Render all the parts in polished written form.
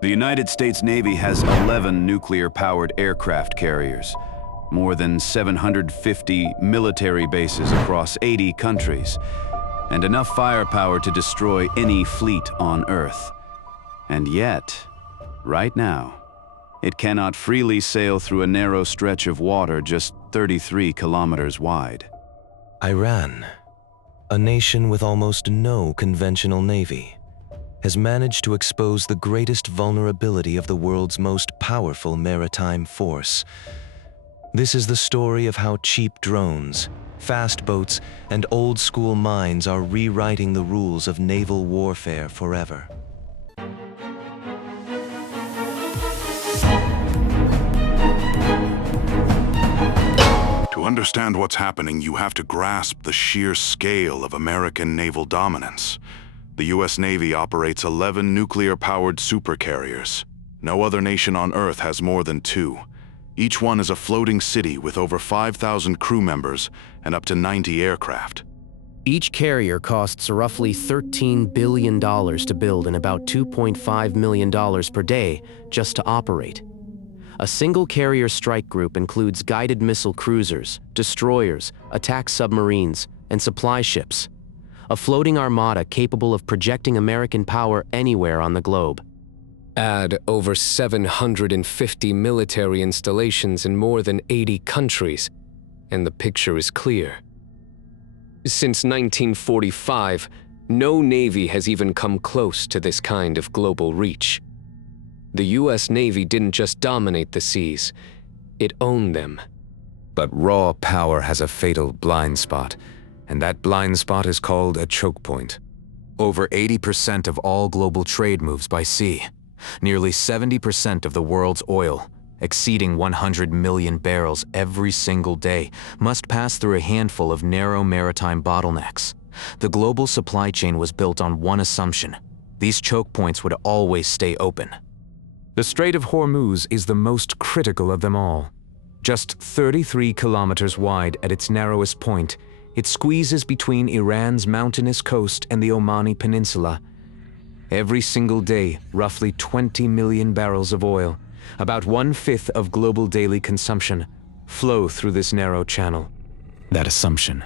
The United States Navy has 11 nuclear-powered aircraft carriers, more than 750 military bases across 80 countries, and enough firepower to destroy any fleet on Earth. And yet, right now, it cannot freely sail through a narrow stretch of water just 33 kilometers wide. Iran, a nation with almost no conventional navy, has managed to expose the greatest vulnerability of the world's most powerful maritime force. This is the story of how cheap drones, fast boats, and old-school mines are rewriting the rules of naval warfare forever. To understand what's happening, you have to grasp the sheer scale of American naval dominance. The U.S. Navy operates 11 nuclear-powered supercarriers. No other nation on Earth has more than 2. Each one is a floating city with over 5,000 crew members and up to 90 aircraft. Each carrier costs roughly $13 billion to build and about $2.5 million per day just to operate. A single carrier strike group includes guided missile cruisers, destroyers, attack submarines, and supply ships. A floating armada capable of projecting American power anywhere on the globe. Add over 750 military installations in more than 80 countries, and the picture is clear. Since 1945, no navy has even come close to this kind of global reach. The U.S. Navy didn't just dominate the seas, it owned them. But raw power has a fatal blind spot, and that blind spot is called a choke point. Over 80% of all global trade moves by sea. Nearly 70% of the world's oil, exceeding 100 million barrels every single day, must pass through a handful of narrow maritime bottlenecks. The global supply chain was built on one assumption: these choke points would always stay open. The Strait of Hormuz is the most critical of them all. Just 33 kilometers wide at its narrowest point, it squeezes between Iran's mountainous coast and the Omani Peninsula. Every single day, roughly 20 million barrels of oil, about 1/5 of global daily consumption, flow through this narrow channel. That assumption,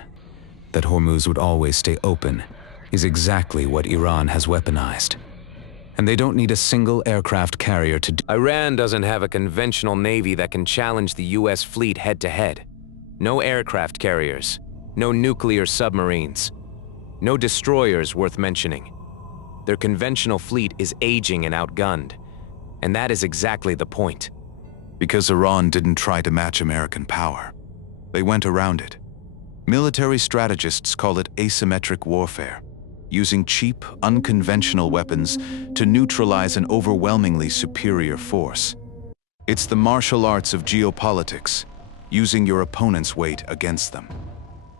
that Hormuz would always stay open, is exactly what Iran has weaponized. And they don't need a single aircraft carrier to do. Iran doesn't have a conventional navy that can challenge the U.S. fleet head-to-head. No aircraft carriers, no nuclear submarines, no destroyers worth mentioning. Their conventional fleet is aging and outgunned, and that is exactly the point. Because Iran didn't try to match American power. They went around it. Military strategists call it asymmetric warfare, using cheap, unconventional weapons to neutralize an overwhelmingly superior force. It's the martial arts of geopolitics, using your opponent's weight against them.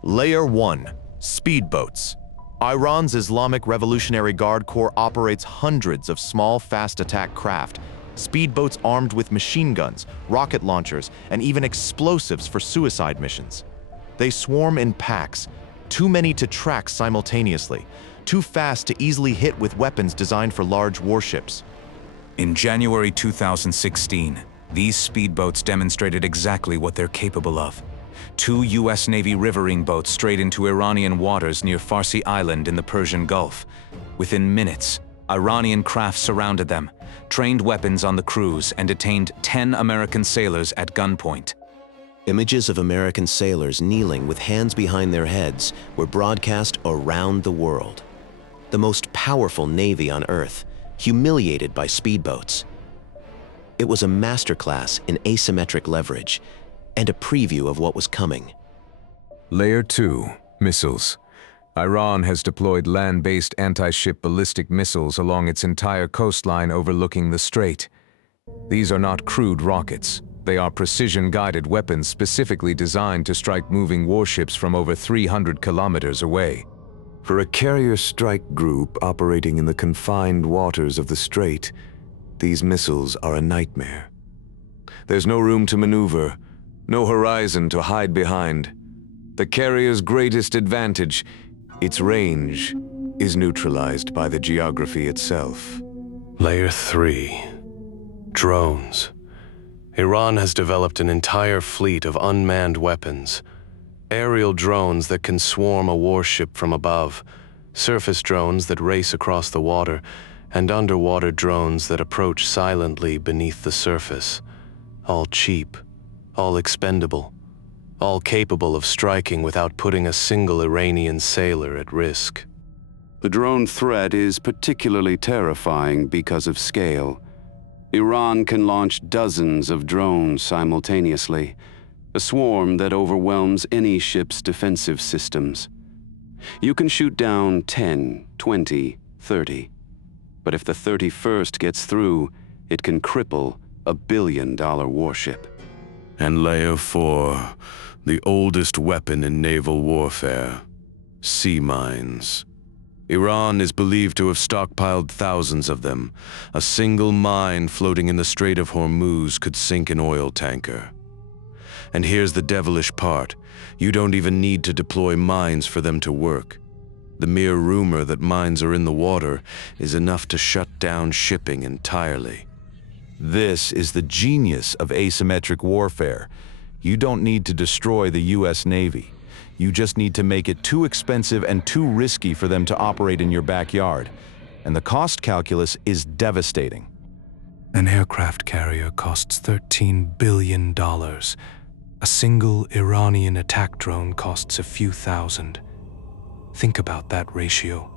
Layer 1. Speedboats. Iran's Islamic Revolutionary Guard Corps operates hundreds of small, fast attack craft, speedboats armed with machine guns, rocket launchers, and even explosives for suicide missions. They swarm in packs, too many to track simultaneously, too fast to easily hit with weapons designed for large warships. In January 2016, these speedboats demonstrated exactly what they're capable of. 2 U.S. Navy riverine boats strayed into Iranian waters near Farsi Island in the Persian Gulf. Within minutes, Iranian craft surrounded them, trained weapons on the crews, and detained 10 American sailors at gunpoint. Images of American sailors kneeling with hands behind their heads were broadcast around the world. The most powerful navy on Earth, humiliated by speedboats. It was a masterclass in asymmetric leverage, and a preview of what was coming. Layer 2. Missiles. Iran has deployed land-based anti-ship ballistic missiles along its entire coastline overlooking the strait. These are not crude rockets. They are precision-guided weapons specifically designed to strike moving warships from over 300 kilometers away. For a carrier strike group operating in the confined waters of the strait, these missiles are a nightmare. There's no room to maneuver, no horizon to hide behind. The carrier's greatest advantage, its range, is neutralized by the geography itself. Layer 3. Drones. Iran has developed an entire fleet of unmanned weapons. Aerial drones that can swarm a warship from above, surface drones that race across the water, and underwater drones that approach silently beneath the surface. All cheap, all expendable, all capable of striking without putting a single Iranian sailor at risk. The drone threat is particularly terrifying because of scale. Iran can launch dozens of drones simultaneously, a swarm that overwhelms any ship's defensive systems. You can shoot down 10, 20, 30. But if the 31st gets through, it can cripple a billion-dollar warship. And Layer 4, the oldest weapon in naval warfare, sea mines. Iran is believed to have stockpiled thousands of them. A single mine floating in the Strait of Hormuz could sink an oil tanker. And here's the devilish part. You don't even need to deploy mines for them to work. The mere rumor that mines are in the water is enough to shut down shipping entirely. This is the genius of asymmetric warfare. You don't need to destroy the US Navy. You just need to make it too expensive and too risky for them to operate in your backyard. And the cost calculus is devastating. An aircraft carrier costs $13 billion. A single Iranian attack drone costs a few thousand. Think about that ratio.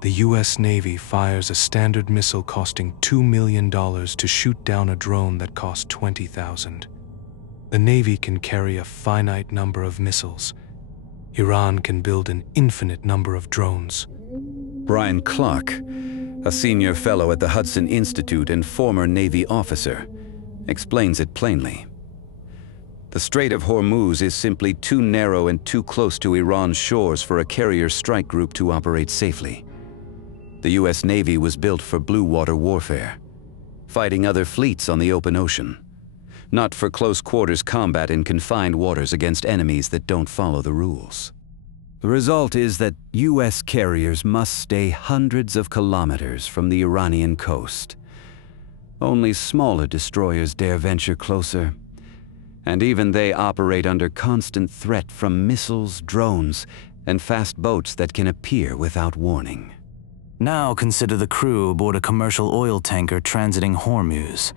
The US Navy fires a standard missile costing $2 million to shoot down a drone that costs $20,000. The Navy can carry a finite number of missiles. Iran can build an infinite number of drones. Brian Clark, a senior fellow at the Hudson Institute and former Navy officer, explains it plainly. The Strait of Hormuz is simply too narrow and too close to Iran's shores for a carrier strike group to operate safely. The US Navy was built for blue water warfare, fighting other fleets on the open ocean, not for close quarters combat in confined waters against enemies that don't follow the rules. The result is that US carriers must stay hundreds of kilometers from the Iranian coast. Only smaller destroyers dare venture closer, and even they operate under constant threat from missiles, drones, and fast boats that can appear without warning. Now consider the crew aboard a commercial oil tanker transiting Hormuz.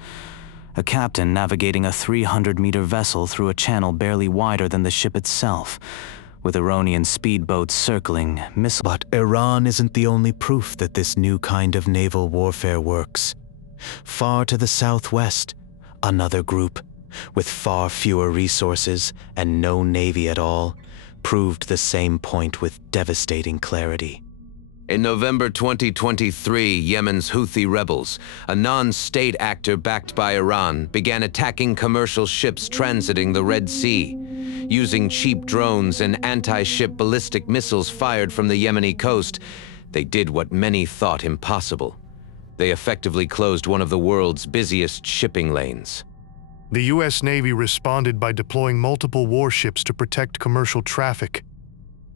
A captain navigating a 300-meter vessel through a channel barely wider than the ship itself, with Iranian speedboats circling, missiles. But Iran isn't the only proof that this new kind of naval warfare works. Far to the southwest, another group, with far fewer resources and no navy at all, proved the same point with devastating clarity. In November 2023, Yemen's Houthi rebels, a non-state actor backed by Iran, began attacking commercial ships transiting the Red Sea. Using cheap drones and anti-ship ballistic missiles fired from the Yemeni coast, they did what many thought impossible. They effectively closed one of the world's busiest shipping lanes. The US Navy responded by deploying multiple warships to protect commercial traffic.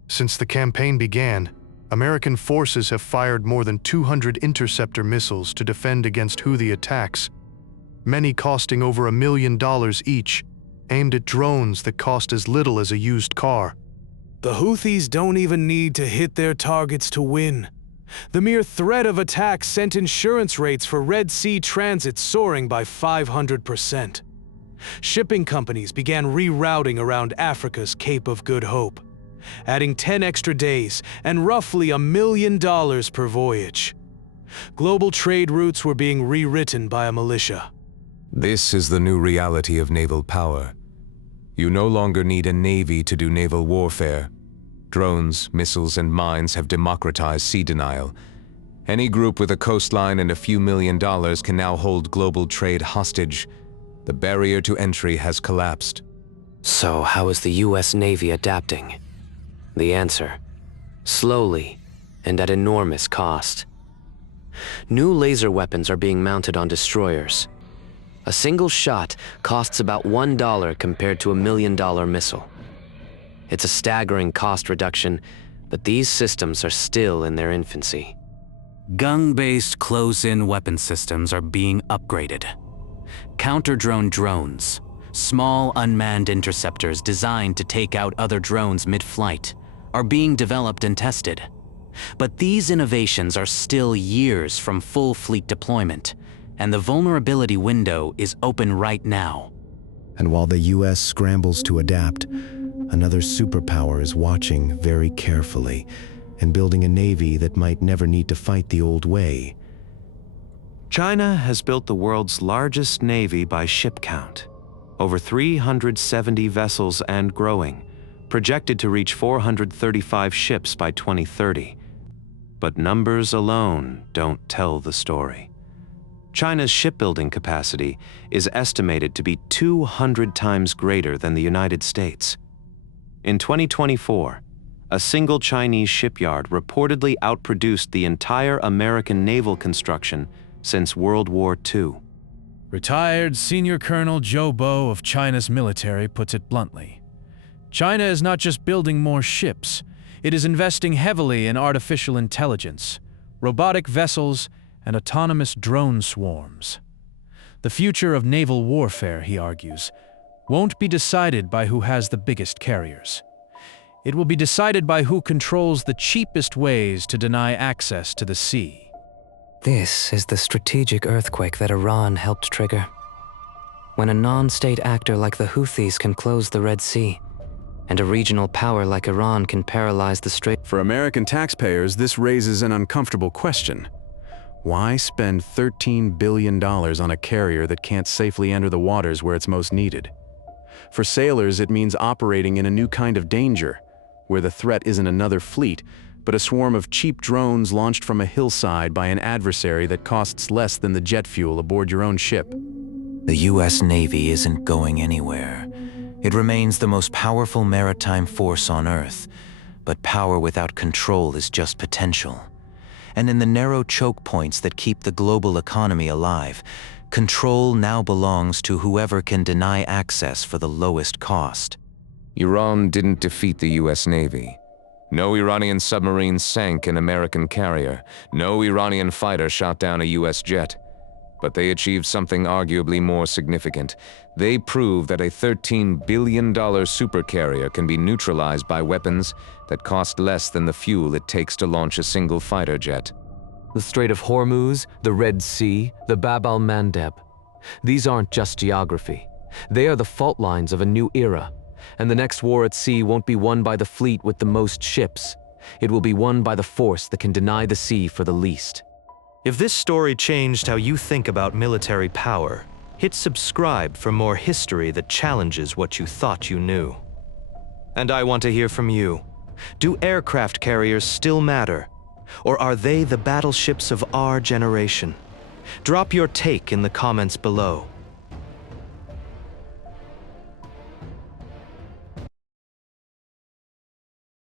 Since the campaign began, American forces have fired more than 200 interceptor missiles to defend against Houthi attacks, many costing over $1 million each, aimed at drones that cost as little as a used car. The Houthis don't even need to hit their targets to win. The mere threat of attack sent insurance rates for Red Sea transit soaring by 500%. Shipping companies began rerouting around Africa's Cape of Good Hope, adding 10 extra days and roughly $1 million per voyage. Global trade routes were being rewritten by a militia. This is the new reality of naval power. You no longer need a navy to do naval warfare. Drones, missiles, and mines have democratized sea denial. Any group with a coastline and a few $1 million can now hold global trade hostage. The barrier to entry has collapsed. So how is the US Navy adapting? The answer: slowly and at enormous cost. New laser weapons are being mounted on destroyers. A single shot costs about $1 compared to $1 million missile. It's a staggering cost reduction, but these systems are still in their infancy. Gun-based close-in weapon systems are being upgraded. Counter-drone drones, small unmanned interceptors designed to take out other drones mid-flight, are being developed and tested. But these innovations are still years from full fleet deployment, and the vulnerability window is open right now. And while the US scrambles to adapt, another superpower is watching very carefully and building a navy that might never need to fight the old way. China has built the world's largest navy by ship count. Over 370 vessels and growing, projected to reach 435 ships by 2030. But numbers alone don't tell the story. China's shipbuilding capacity is estimated to be 200 times greater than the United States. In 2024, a single Chinese shipyard reportedly outproduced the entire American naval construction since World War II. Retired Senior Colonel Zhou Bo of China's military puts it bluntly. China is not just building more ships, it is investing heavily in artificial intelligence, robotic vessels, and autonomous drone swarms. The future of naval warfare, he argues, won't be decided by who has the biggest carriers. It will be decided by who controls the cheapest ways to deny access to the sea. This is the strategic earthquake that Iran helped trigger. When a non-state actor like the Houthis can close the Red Sea, and a regional power like Iran can paralyze the Strait. For American taxpayers, this raises an uncomfortable question. Why spend $13 billion on a carrier that can't safely enter the waters where it's most needed? For sailors, it means operating in a new kind of danger, where the threat isn't another fleet, but a swarm of cheap drones launched from a hillside by an adversary that costs less than the jet fuel aboard your own ship. The US Navy isn't going anywhere. It remains the most powerful maritime force on Earth, but power without control is just potential. And in the narrow choke points that keep the global economy alive, control now belongs to whoever can deny access for the lowest cost. Iran didn't defeat the US Navy. No Iranian submarine sank an American carrier. No Iranian fighter shot down a US jet. But they achieved something arguably more significant. They proved that a $13 billion supercarrier can be neutralized by weapons that cost less than the fuel it takes to launch a single fighter jet. The Strait of Hormuz, the Red Sea, the Bab al-Mandeb. These aren't just geography. They are the fault lines of a new era. And the next war at sea won't be won by the fleet with the most ships. It will be won by the force that can deny the sea for the least. If this story changed how you think about military power, hit subscribe for more history that challenges what you thought you knew. And I want to hear from you. Do aircraft carriers still matter? Or are they the battleships of our generation? Drop your take in the comments below.